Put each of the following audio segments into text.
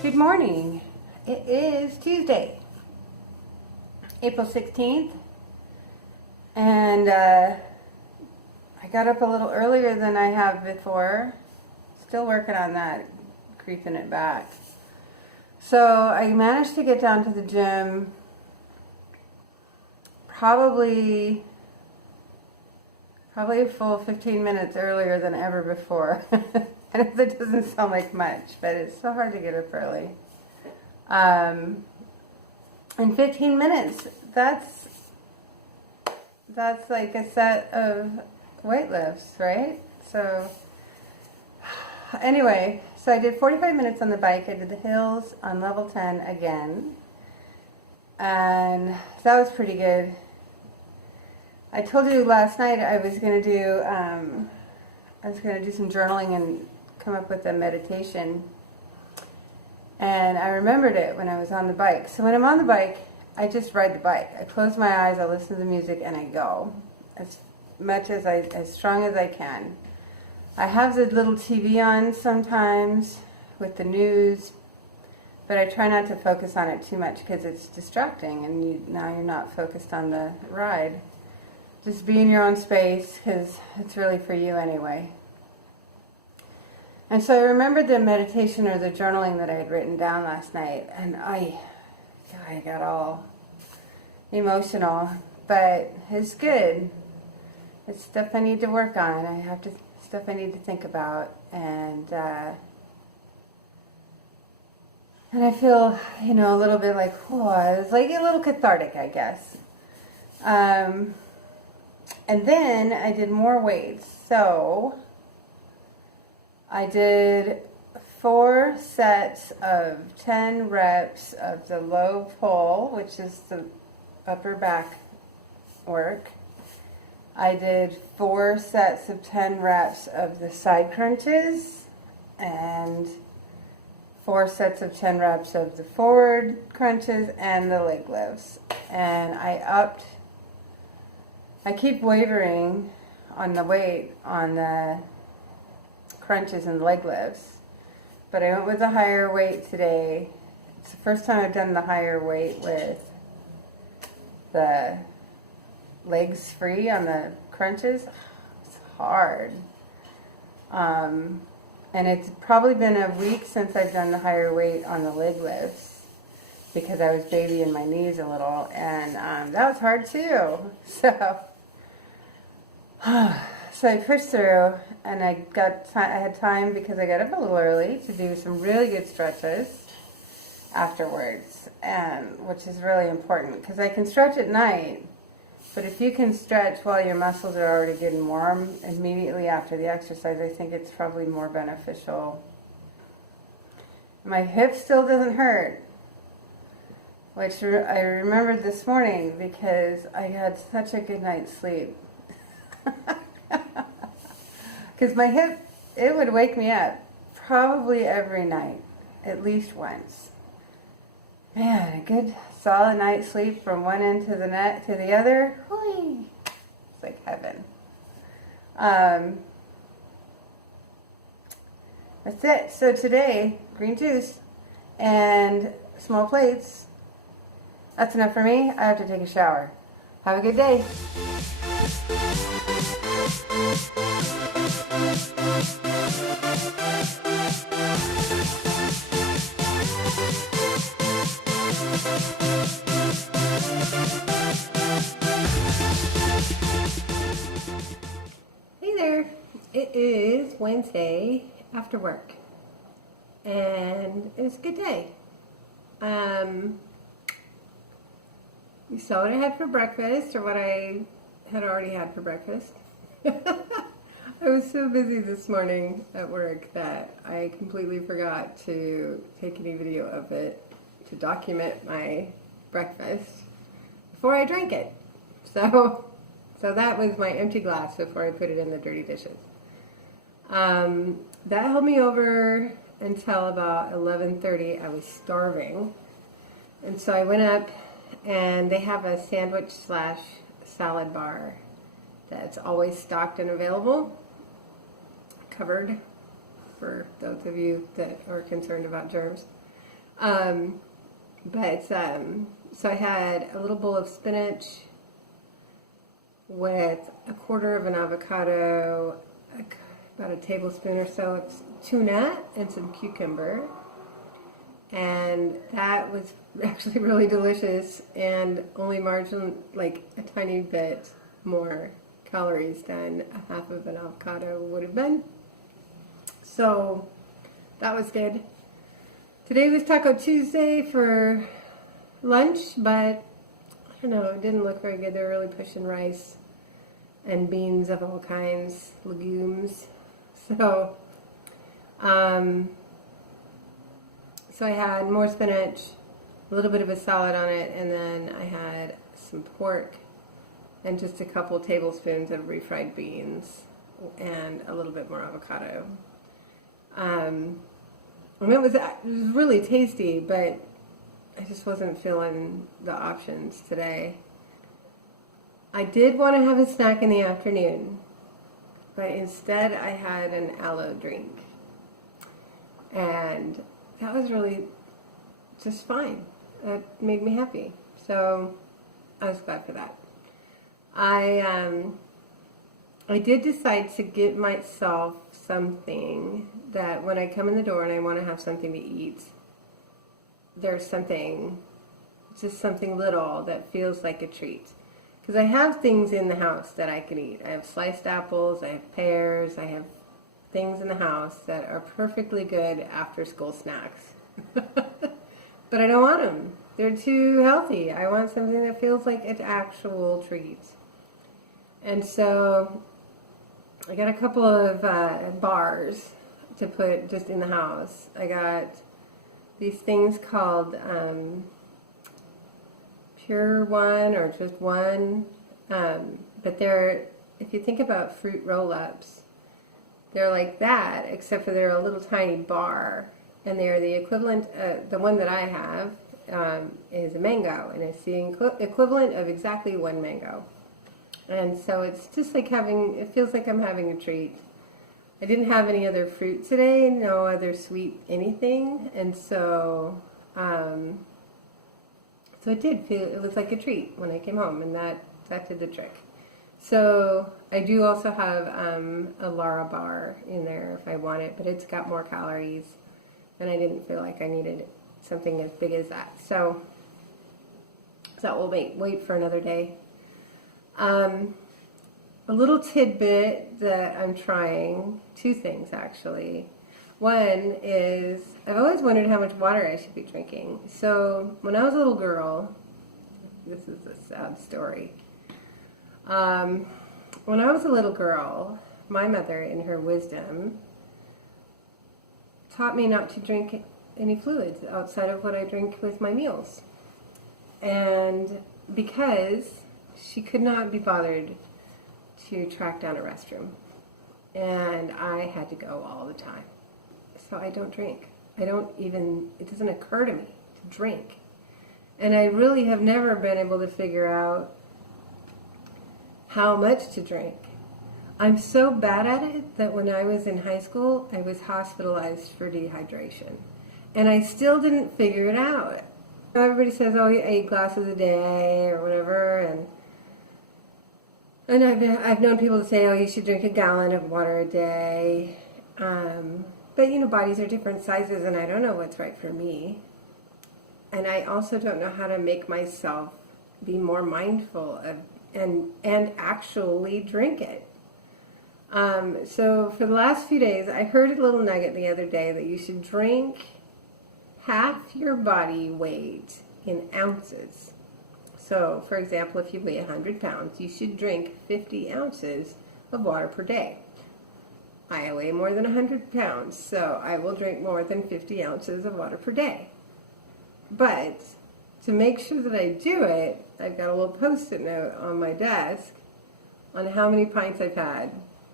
Good morning. It is Tuesday, April 16th, and I got up a little earlier than I have before. Still working on that, creeping it back. So I managed to get down to the gym probably a full 15 minutes earlier than ever before. I know that doesn't sound like much, but it's so hard to get up early. In 15 minutes, that's like a set of weight lifts, right? So anyway, so I did 45 minutes on the bike. I did the hills on level 10 again, and that was pretty good. I told you last night I was going to do some journaling and come up with a meditation, and I remembered it when I was on the bike. So when I'm on the bike, I just ride the bike. I close my eyes, I listen to the music, and I go as strong as I can. I have the little TV on sometimes with the news, but I try not to focus on it too much because it's distracting, and now you're not focused on the ride. Just be in your own space because it's really for you anyway. And so I remembered the meditation or the journaling that I had written down last night, and I got all emotional, but it's good. It's stuff I need to work on. Stuff I need to think about, and I feel, a little bit like, it's like a little cathartic, I guess. And then I did more weights. So I did 4 sets of 10 reps of the low pull, which is the upper back work. I did 4 sets of 10 reps of the side crunches and 4 sets of 10 reps of the forward crunches and the leg lifts. And I keep wavering on the weight on the crunches and leg lifts, but I went with a higher weight today. It's the first time I've done the higher weight with the legs free on the crunches. It's hard. And it's probably been a week since I've done the higher weight on the leg lifts because I was babying my knees a little, and that was hard too. So I pushed through, and I had time because I got up a little early to do some really good stretches afterwards, and which is really important because I can stretch at night, but if you can stretch while your muscles are already getting warm immediately after the exercise, I think it's probably more beneficial. My hip still doesn't hurt, which I remembered this morning because I had such a good night's sleep. Because my hip, it would wake me up probably every night, at least once. Man, a good solid night's sleep from one end to the other. Whee! It's like heaven. That's it. So today, green juice and small plates. That's enough for me. I have to take a shower. Have a good day. Hey there. It is Wednesday after work, and it's a good day. You saw what I had for breakfast, or what I had already had for breakfast. I was so busy this morning at work that I completely forgot to take any video of it to document my breakfast before I drank it. So that was my empty glass before I put it in the dirty dishes. That held me over until about 11:30. I was starving. And so I went up and they have a sandwich slash salad bar that's always stocked and available, covered for those of you that are concerned about germs. So I had a little bowl of spinach with a quarter of an avocado, about a tablespoon or so of tuna, and some cucumber. And that was actually really delicious and only like a tiny bit more calories than a half of an avocado would have been. So that was good. Today was Taco Tuesday for lunch, but I don't know, it didn't look very good. They were really pushing rice and beans of all kinds, legumes. So I had more spinach, a little bit of a salad on it, and then I had some pork and just a couple tablespoons of refried beans and a little bit more avocado. And it was really tasty, but I just wasn't feeling the options today. I did want to have a snack in the afternoon, but instead I had an aloe drink. And that was really just fine. That made me happy. So I was glad for that. I did decide to get myself something that when I come in the door and I want to have something to eat, there's something, just something little that feels like a treat. Because I have things in the house that I can eat. I have sliced apples, I have pears, I have things in the house that are perfectly good after school snacks. But I don't want them. They're too healthy. I want something that feels like an actual treat. And so I got a couple of bars to put just in the house. I got these things called Pure One or just One. But they're, if you think about fruit roll-ups, they're like that, except for they're a little tiny bar. And they're the equivalent, the one that I have is a mango, and it's the equivalent of exactly one mango. And so it's just like it feels like I'm having a treat. I didn't have any other fruit today, no other sweet anything, and so it did feel, it was like a treat when I came home, and that did the trick. So I do also have a Lara bar in there if I want it, but it's got more calories, and I didn't feel like I needed something as big as that. So we'll wait for another day. A little tidbit that I'm trying, two things actually. One is, I've always wondered how much water I should be drinking. So when I was a little girl, this is a sad story. When I was a little girl, my mother, in her wisdom, taught me not to drink any fluids outside of what I drink with my meals. And because she could not be bothered to track down a restroom, and I had to go all the time. So I don't drink. It doesn't occur to me to drink. And I really have never been able to figure out how much to drink. I'm so bad at it that when I was in high school, I was hospitalized for dehydration. And I still didn't figure it out. Everybody says, oh, 8 glasses a day or whatever, and I've known people to say, oh, you should drink a gallon of water a day. But, bodies are different sizes, and I don't know what's right for me. And I also don't know how to make myself be more mindful of and actually drink it. So for the last few days, I heard a little nugget the other day that you should drink half your body weight in ounces. So, for example, if you weigh 100 pounds, you should drink 50 ounces of water per day. I weigh more than 100 pounds, so I will drink more than 50 ounces of water per day. But to make sure that I do it, I've got a little post-it note on my desk on how many pints I've had,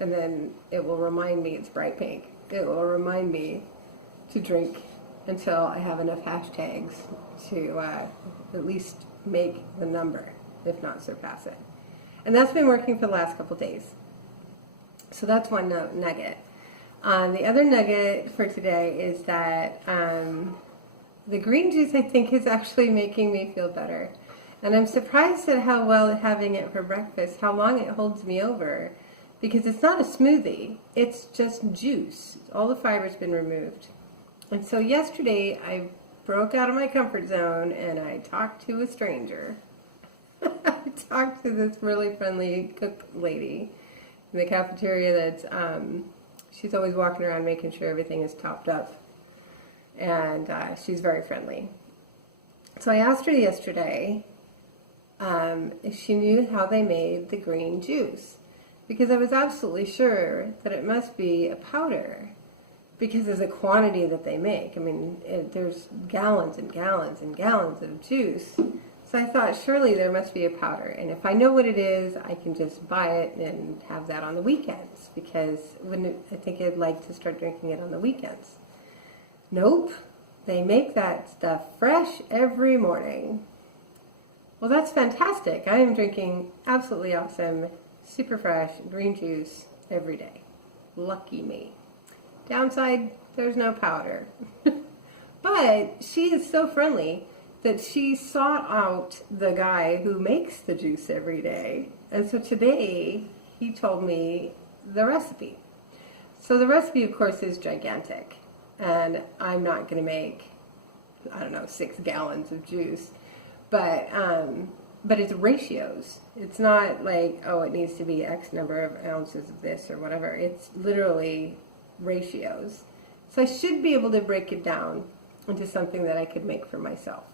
and then it will remind me, it's bright pink, it will remind me to drink until I have enough hashtags to at least make the number, if not surpass it. And that's been working for the last couple days. So that's one nugget. The other nugget for today is that the green juice, I think, is actually making me feel better. And I'm surprised at how well having it for breakfast, how long it holds me over. Because it's not a smoothie, it's just juice. All the fiber's been removed. And so yesterday I broke out of my comfort zone and I talked to a stranger. I talked to this really friendly cook lady in the cafeteria that's, she's always walking around making sure everything is topped up. And she's very friendly. So I asked her yesterday if she knew how they made the green juice. Because I was absolutely sure that it must be a powder because of the quantity that they make. I mean, there's gallons and gallons and gallons of juice. So I thought surely there must be a powder. And if I know what it is, I can just buy it and have that on the weekends because I think I'd like to start drinking it on the weekends. Nope, they make that stuff fresh every morning. Well, that's fantastic. I am drinking absolutely awesome, super fresh green juice every day. Lucky me. Downside, there's no powder. But she is so friendly that she sought out the guy who makes the juice every day. And so today, he told me the recipe. So the recipe, of course, is gigantic. And I'm not going to make, 6 gallons of juice. But it's ratios. It's not like, oh, it needs to be X number of ounces of this or whatever. It's literally ratios. So I should be able to break it down into something that I could make for myself.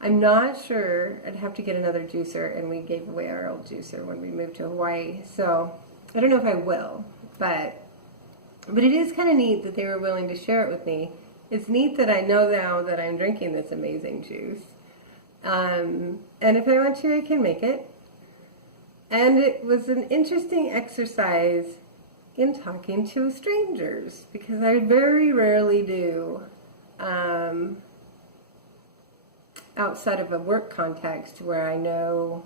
I'm not sure. I'd have to get another juicer, and we gave away our old juicer when we moved to Hawaii. So I don't know if I will, but it is kind of neat that they were willing to share it with me. It's neat that I know now that I'm drinking this amazing juice. And if I want to, I can make it. And it was an interesting exercise in talking to strangers, because I very rarely do, outside of a work context where I know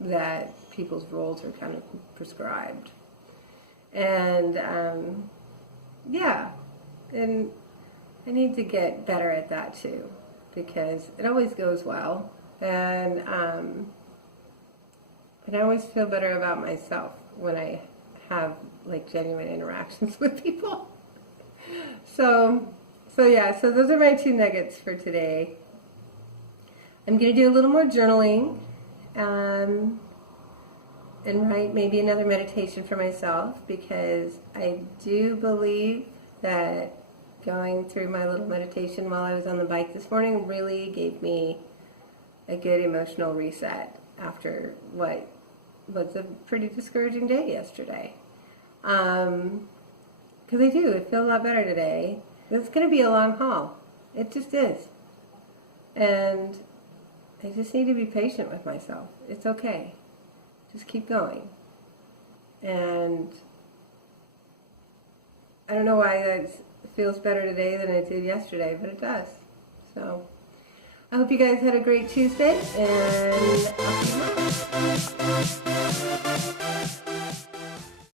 that people's roles are kind of prescribed. And, and I need to get better at that too, because it always goes well, and I always feel better about myself when I have like genuine interactions with people. So those are my 2 nuggets for today. I'm going to do a little more journaling, and write maybe another meditation for myself, because I do believe that going through my little meditation while I was on the bike this morning really gave me a good emotional reset after what was a pretty discouraging day yesterday. Because I feel a lot better today. It's going to be a long haul. It just is. And I just need to be patient with myself. It's okay. Just keep going. And I don't know why that feels better today than it did yesterday, but it does. So I hope you guys had a great Tuesday, and I'll see you tomorrow.